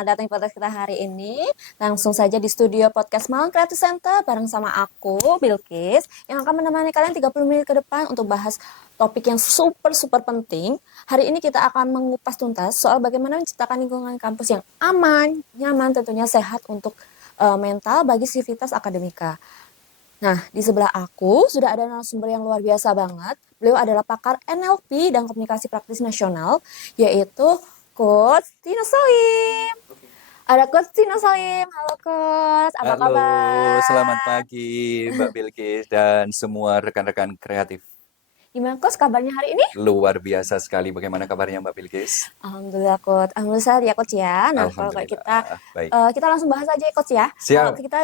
selamat datang di podcast kita hari ini. Langsung saja di studio podcast Malang Creative Center bareng sama aku, Bilkis, yang akan menemani kalian 30 menit ke depan untuk bahas topik yang super penting. Hari ini kita akan mengupas tuntas soal bagaimana menciptakan lingkungan kampus yang aman, nyaman, tentunya sehat untuk mental bagi sivitas akademika. Nah, di sebelah aku sudah ada narasumber yang luar biasa banget. Beliau adalah pakar NLP dan komunikasi praktis nasional, yaitu Coach Tino Salim. Ada Coach Tino Salim. Halo Coach, apa Halo, selamat kabar? pagi Mbak Bilkis dan semua rekan-rekan kreatif. Gimana Coach kabarnya hari ini? Luar biasa sekali. Bagaimana kabarnya Mbak Bilkis? Alhamdulillah Coach. Alhamdulillah sehat ya Coach ya. Nah, kalau kayak kita Alhamdulillah. Baik. kita langsung bahas aja ya Coach ya. Kalau Siap. kita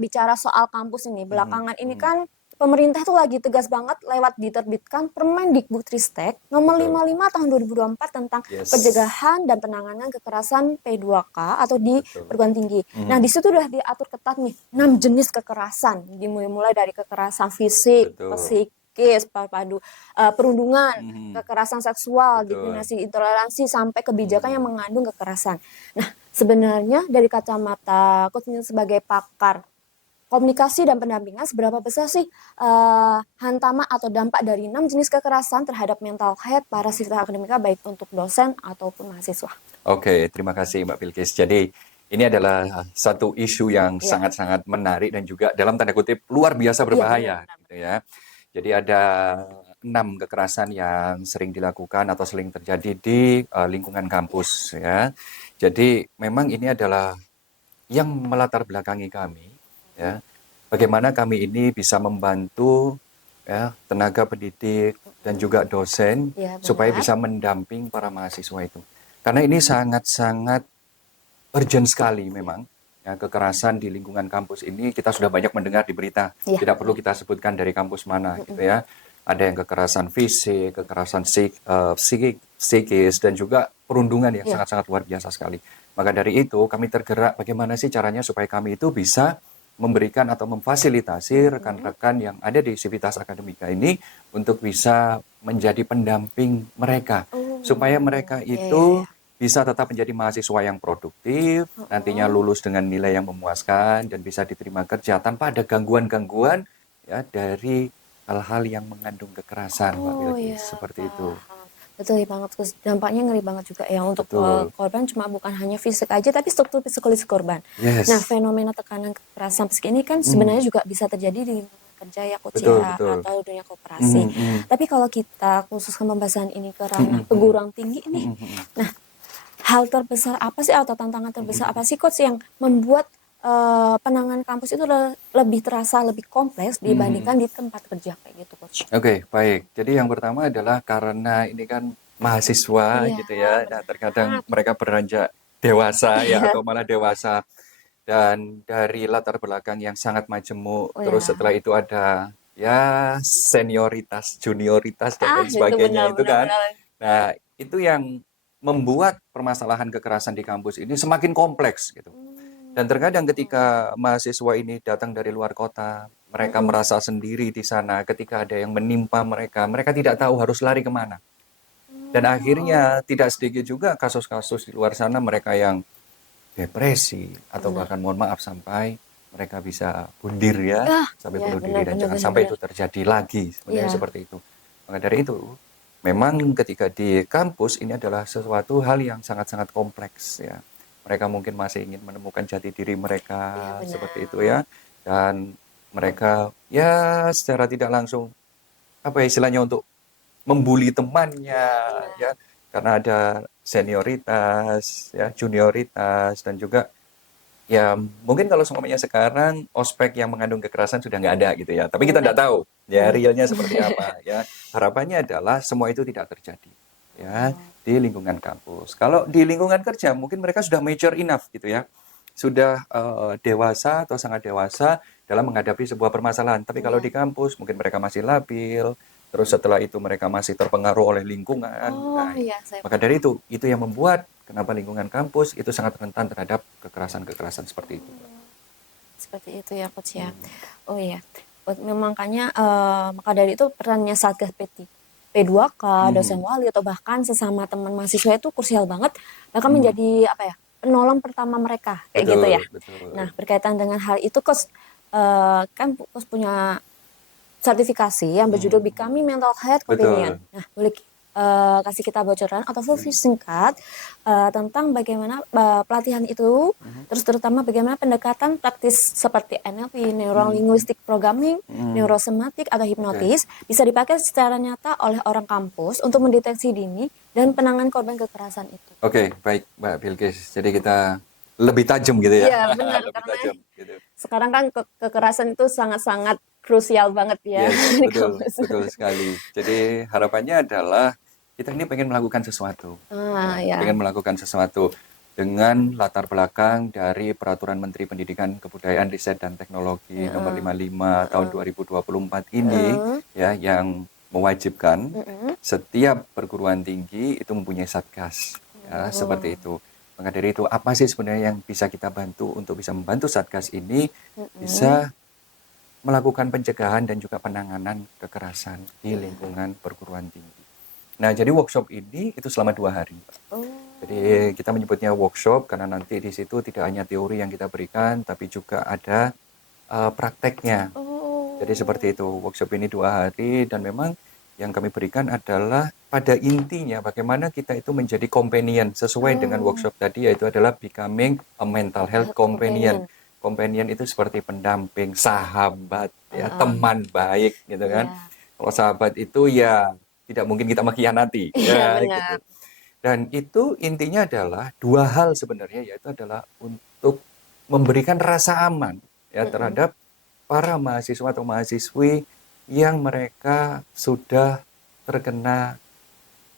bicara soal kampus ini, Mhm, belakangan ini mhm. kan pemerintah tuh lagi tegas banget lewat diterbitkan Permendikbudristek nomor Betul. 55 tahun 2024 tentang Yes. pencegahan dan penanganan kekerasan P2K atau di Betul. perguruan tinggi. Nah, di Mhm. situ udah diatur ketat nih 6 jenis kekerasan, dimulai dari kekerasan fisik, Betul. psikis, perundungan, Mhm. kekerasan seksual, Betul. diskriminasi, intoleransi, sampai kebijakan yang Mhm. mengandung kekerasan. Nah, sebenarnya dari kacamata Coach sebagai pakar komunikasi dan pendampingan, seberapa besar sih hantaman atau dampak dari 6 jenis kekerasan terhadap mental health para siswa akademika baik untuk dosen ataupun mahasiswa? Oke, terima kasih Mbak Bilkis. Jadi ini adalah satu isu yang Iya, sangat-sangat menarik dan juga dalam tanda kutip luar biasa iya benar, berbahaya, benar, gitu ya. Jadi ada 6 kekerasan yang sering dilakukan atau sering terjadi di lingkungan iya, kampus ya. Jadi memang ini adalah yang melatar belakangi kami ya. Bagaimana kami ini bisa membantu ya tenaga pendidik dan juga dosen iya supaya benar, bisa mendamping para mahasiswa itu. Karena ini sangat-sangat urgent sekali iya, memang. Ya, kekerasan di lingkungan kampus ini kita sudah banyak mendengar di berita. iya Tidak perlu benar. kita sebutkan dari kampus mana gitu Mm-mm. ya. Ada yang kekerasan fisik, kekerasan psikis, dan juga perundungan yang Iya, sangat-sangat luar biasa sekali. Maka dari itu kami tergerak bagaimana sih caranya supaya kami itu bisa memberikan atau memfasilitasi mm-mm. rekan-rekan yang ada di Sivitas Akademika ini untuk bisa menjadi pendamping mereka. Supaya Oh, mereka iya, iya, iya. itu bisa tetap menjadi mahasiswa yang produktif, nantinya Oh, lulus dengan nilai yang memuaskan dan bisa diterima kerja tanpa ada gangguan-gangguan ya dari hal-hal yang mengandung kekerasan, Mbak oh Bilkis, ya, seperti itu. paham. Betul ya banget, terus dampaknya ngeri banget juga ya untuk Betul. korban cuma bukan hanya fisik aja tapi struktur psikologis korban. Nah, Yes. fenomena tekanan kekerasan fisik ini kan Hmm. sebenarnya juga bisa terjadi di lingkungan kerja ya coach Betul, ya betul. atau dunia koperasi. Hmm, hmm, Tapi kalau kita khususkan pembahasan ini ke ranah hmm, hmm, perguruan tinggi nih. hmm, hmm, Nah, hal terbesar apa sih atau tantangan terbesar hmm, apa sih coach yang membuat penanganan kampus itu lebih terasa lebih kompleks hmm, hmm. dibandingkan di tempat kerja kayak gitu coach? Oke, baik. Jadi yang pertama adalah karena ini kan mahasiswa Iya, gitu ya. Nah, terkadang benar. mereka beranjak dewasa ya Iya. atau malah dewasa dan dari latar belakang yang sangat majemuk. Oh Terus ya. setelah itu ada ya senioritas, junioritas dan Ah, lain itu sebagainya benar itu benar kan. benar. Nah, itu yang membuat permasalahan kekerasan di kampus ini semakin kompleks gitu. Dan terkadang ketika mahasiswa ini datang dari luar kota, mereka Mm-mm. merasa sendiri di sana. Ketika ada yang menimpa mereka, mereka tidak tahu harus lari kemana. Dan Oh, akhirnya tidak sedikit juga kasus-kasus di luar sana mereka yang depresi atau benar. bahkan mohon maaf sampai mereka bisa bundir ya, Ah, sampai ya bunuh benar diri dan benar jangan benar sampai benar. itu terjadi lagi. Sebenarnya Iya. seperti itu. Maka dari itu, memang ketika di kampus ini adalah sesuatu hal yang sangat-sangat kompleks ya. Mereka mungkin masih ingin menemukan jati diri Iya mereka seperti itu benar. ya. Dan mereka ya secara tidak langsung apa ya istilahnya untuk membuli temannya Iya benar. ya karena ada senioritas ya junioritas dan juga ya mungkin kalau semuanya sekarang ospek yang mengandung kekerasan sudah nggak ada gitu ya tapi kita Benar. nggak tahu ya Mm. realnya seperti apa ya harapannya adalah semua itu tidak terjadi ya Oh, di lingkungan kampus kalau di lingkungan kerja mungkin mereka sudah mature enough gitu ya sudah dewasa atau sangat dewasa dalam menghadapi sebuah permasalahan tapi kalau iya. di kampus mungkin mereka masih labil terus setelah itu mereka masih terpengaruh oleh lingkungan Oh nah iya, saya maka dari paham. itu yang membuat kenapa lingkungan kampus itu sangat rentan terhadap kekerasan-kekerasan seperti itu. Seperti itu ya coach ya. Hmm. Oh iya. Memang makanya maka dari itu perannya Satgas P2K, dosen Hmm. wali atau bahkan sesama teman mahasiswa itu krusial banget. Bahkan Hmm. menjadi apa ya? penolong pertama mereka kayak gitu ya. betul. Nah, berkaitan dengan hal itu Coach, kan Coach punya sertifikasi yang berjudul Hmm, Becoming Mental Health Companion. betul. Nah, boleh kasih kita bocoran atau overview singkat tentang bagaimana pelatihan itu, Mhm, terus terutama bagaimana pendekatan praktis seperti NLP, Neuro mhm, Linguistic Programming, mhm. neurosematik atau Oke, hipnotis bisa dipakai secara nyata oleh orang kampus untuk mendeteksi dini dan penanganan korban kekerasan itu. oke, baik Mbak Bilkis. Jadi kita lebih tajam gitu ya, Iya, benar lebih karena tajam gitu. sekarang kan kekerasan itu sangat-sangat krusial banget ya Yes, di betul, kampus. betul sekali. Jadi harapannya adalah kita ini pengen melakukan sesuatu, Ah, ya, ya. pengen melakukan sesuatu dengan latar belakang dari Peraturan Menteri Pendidikan Kebudayaan Riset dan Teknologi Nomor Heeh, 55 Tahun heeh, 2024 ini, heeh, ya, yang mewajibkan heeh. setiap perguruan tinggi itu mempunyai satgas, ya, seperti Oh, itu. Maka dari itu, apa sih sebenarnya yang bisa kita bantu untuk bisa membantu satgas ini heeh. bisa melakukan pencegahan dan juga penanganan kekerasan di Iya. lingkungan perguruan tinggi. Nah, jadi workshop ini itu selama 2 hari. Jadi Oh, kita menyebutnya workshop karena nanti di situ tidak hanya teori yang kita berikan, tapi juga ada prakteknya. Jadi seperti oh. itu, workshop ini 2 hari dan memang yang kami berikan adalah pada intinya bagaimana kita itu menjadi companion sesuai dengan Oh, workshop tadi, yaitu adalah becoming a mental health health companion. companion. Companion itu seperti pendamping, sahabat, ya, Heeh. teman baik gitu kan. Iya. Kalau sahabat itu ya tidak mungkin kita mengkhianati, Iya, ya benar. gitu. Dan itu intinya adalah dua hal sebenarnya, yaitu adalah untuk memberikan rasa aman ya Heeh. terhadap para mahasiswa atau mahasiswi yang mereka sudah terkena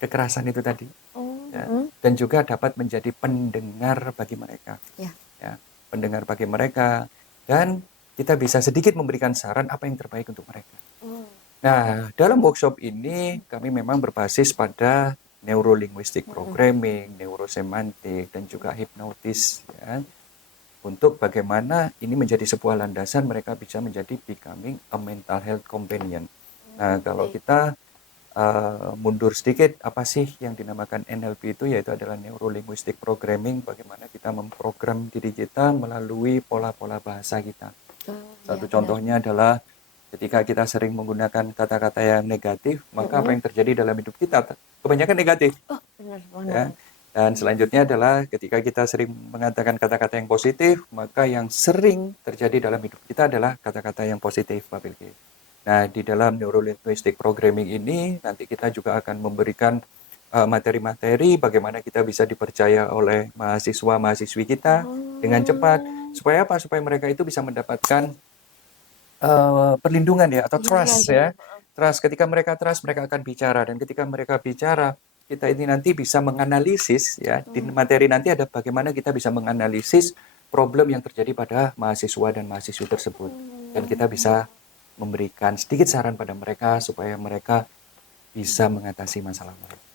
kekerasan itu tadi, Oh, ya, heeh. dan juga dapat menjadi pendengar bagi mereka, Ya. ya, pendengar bagi mereka, dan kita bisa sedikit memberikan saran apa yang terbaik untuk mereka. Oh. Nah, dalam workshop ini kami memang berbasis pada neurolinguistic Heeh. programming, neurosemantik, dan juga hipnotis, ya, untuk bagaimana ini menjadi sebuah landasan mereka bisa menjadi becoming a mental health companion. Nah, kalau Oke. kita mundur sedikit, apa sih yang dinamakan NLP itu? Yaitu adalah Neuro Linguistic Programming, bagaimana kita memprogram diri kita melalui pola-pola bahasa kita. Oh, ya Satu benar. contohnya adalah ketika kita sering menggunakan kata-kata yang negatif, maka apa Heeh. yang terjadi dalam hidup kita? Kebanyakan negatif, Oh, benar, benar, ya. benar. Dan selanjutnya adalah ketika kita sering mengatakan kata-kata yang positif, maka yang sering terjadi dalam hidup kita adalah kata-kata yang positif, Pak Bilki. Nah, di dalam neurolinguistic programming ini nanti kita juga akan memberikan materi-materi bagaimana kita bisa dipercaya oleh mahasiswa-mahasiswi kita dengan cepat. Oh, Supaya apa? Supaya mereka itu bisa mendapatkan perlindungan ya atau iya, iya, trust benar. ya. Trust, ketika mereka trust mereka akan bicara, dan ketika mereka bicara kita ini nanti bisa menganalisis ya, di Hmm. materi nanti ada bagaimana kita bisa menganalisis problem yang terjadi pada mahasiswa dan mahasiswi tersebut, dan kita bisa memberikan sedikit saran pada mereka supaya mereka bisa mengatasi masalah mereka.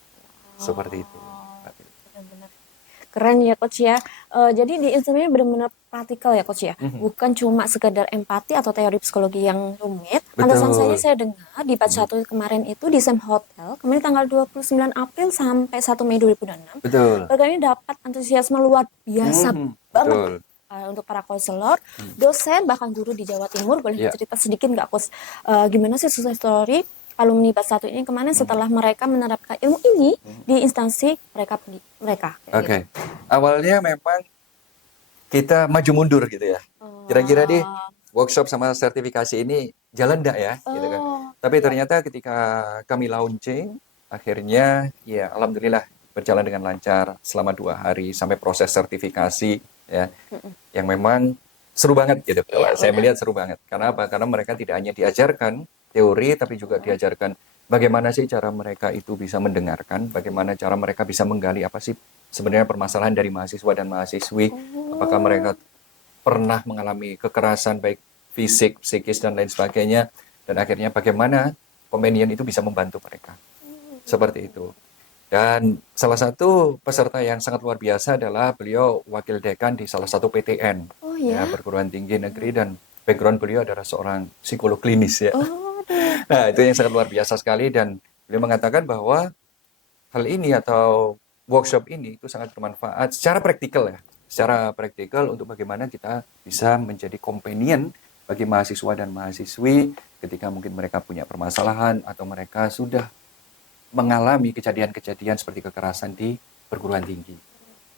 Seperti itu, Oh, Mbak Fili. benar-benar. Keren ya Coach ya. Jadi di instrumennya benar-benar praktikal ya Coach ya. Mhm. Bukan cuma sekedar empati atau teori psikologi yang rumit. Pantasan saja Betul. saya dengar di batch Mhm. 1 kemarin itu di Sam Hotel, kemarin tanggal 29 April sampai 1 Mei 2026. Betul. Program ini dapat antusiasme luar biasa Mhm. banget Betul. untuk para konselor, Mhm. dosen, bahkan guru di Jawa Timur. Boleh Ya. cerita sedikit nggak Coach? Gimana sih sukses story alumni batch 1 ini kemarin Mhm. setelah mereka menerapkan ilmu ini Mhm. di instansi mereka kayak gitu. Oke. Awalnya memang kita maju mundur gitu ya. Kira-kira nih Oh, workshop sama sertifikasi ini jalan enggak ya gitu kan. oh, Tapi ya. ternyata ketika kami launching, akhirnya ya alhamdulillah berjalan dengan lancar selama 2 hari sampai proses sertifikasi ya, Mm-mm. yang memang seru banget gitu. Kalau Iya saya benar. melihat seru banget. Karena apa? Karena mereka tidak hanya diajarkan teori tapi juga Mm-mm. diajarkan bagaimana sih cara mereka itu bisa mendengarkan, bagaimana cara mereka bisa menggali apa sih sebenarnya permasalahan dari mahasiswa dan mahasiswi, apakah Oh, mereka pernah mengalami kekerasan baik fisik, psikis dan lain sebagainya, dan akhirnya bagaimana komedian itu bisa membantu mereka. Seperti itu. Dan salah satu peserta yang sangat luar biasa adalah beliau wakil dekan di salah satu PTN, oh ya, ya. perguruan tinggi negeri, dan background beliau adalah seorang psikolog klinis ya. Oh, aduh. Nah, itu yang sangat luar biasa sekali, dan beliau mengatakan bahwa hal ini atau workshop ini itu sangat bermanfaat secara praktikal ya. secara praktikal untuk bagaimana kita bisa menjadi companion bagi mahasiswa dan mahasiswi ketika mungkin mereka punya permasalahan atau mereka sudah mengalami kejadian-kejadian seperti kekerasan di perguruan tinggi.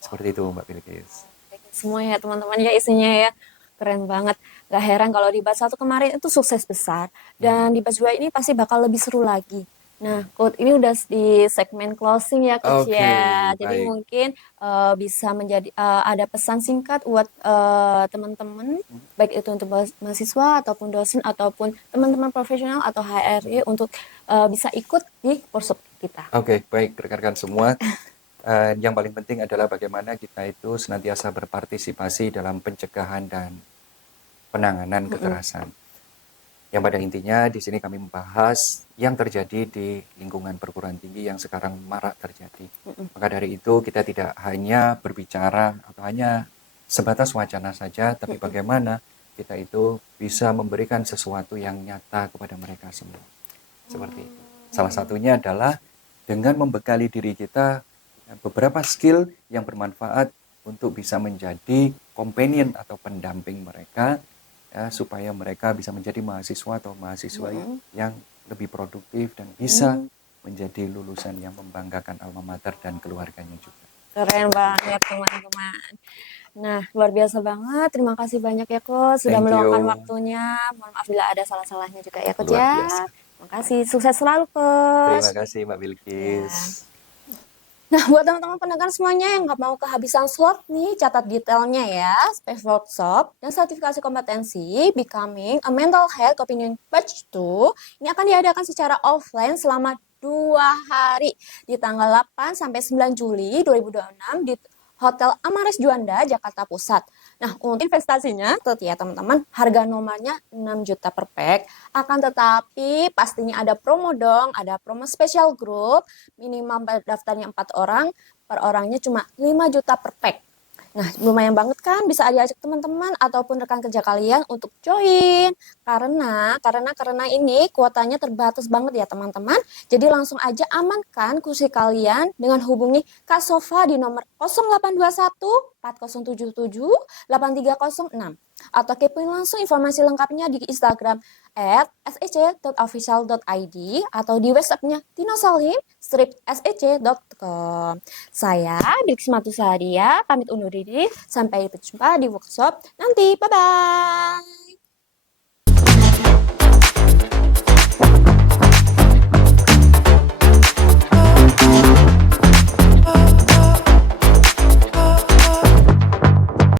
Seperti itu Mbak Bilkis. Semua ya teman-teman ya isinya ya. Keren banget. Gak heran kalau di batch 1 kemarin itu sukses besar. Dan di batch 2 ini pasti bakal lebih seru lagi. Nah, Coach ini udah di segmen closing ya, Coach Oke, ya. Jadi baik. mungkin bisa menjadi ada pesan singkat buat teman-teman, baik itu untuk mahasiswa ataupun dosen ataupun teman-teman profesional atau HRD untuk bisa ikut di workshop kita. Oke, baik rekan-rekan semua. Yang paling penting adalah bagaimana kita itu senantiasa berpartisipasi dalam pencegahan dan penanganan kekerasan. Yang pada intinya di sini kami membahas yang terjadi di lingkungan perguruan tinggi yang sekarang marak terjadi. Maka dari itu kita tidak hanya berbicara atau hanya sebatas wacana saja, tapi bagaimana kita itu bisa memberikan sesuatu yang nyata kepada mereka semua. Seperti itu. Salah satunya adalah dengan membekali diri kita beberapa skill yang bermanfaat untuk bisa menjadi companion atau pendamping mereka ya, supaya mereka bisa menjadi mahasiswa atau mahasiswa yang lebih produktif dan bisa menjadi lulusan yang membanggakan alma mater dan keluarganya juga. Keren banget teman-teman. Nah, luar biasa banget. Terima kasih banyak ya Coach sudah Thank meluangkan you. waktunya. Mohon maaf bila ada salah-salahnya juga ya Coach Luar ya. biasa. Terima kasih. Sukses selalu Terima Coach. kasih Mbak Bilkis. Nah, buat teman-teman pendengar semuanya yang nggak mau kehabisan slot nih, catat detailnya ya. Space Workshop dan sertifikasi kompetensi Becoming a Mental Health Opinion Batch 2 ini akan diadakan secara offline selama 2 hari di tanggal 8 sampai 9 Juli 2026 di Hotel Amaris Juanda, Jakarta Pusat. Nah, untuk investasinya, ya teman-teman, harga normalnya 6 juta per pack. Akan tetapi pastinya ada promo dong, ada promo spesial grup, minimal daftarnya 4 orang, per orangnya cuma 5 juta per pack. Nah, lumayan banget kan bisa diajak teman-teman ataupun rekan kerja kalian untuk join. Karena ini kuotanya terbatas banget ya teman-teman. Jadi langsung aja amankan kursi kalian dengan hubungi Kak Sofa di nomor 0821 4077 8306 atau kepoin langsung informasi lengkapnya di Instagram @sec.official.id atau di websitenya tinosalim-sec.com. Saya Bilkis Matusadia pamit undur diri. Sampai berjumpa di workshop nanti. Bye-bye.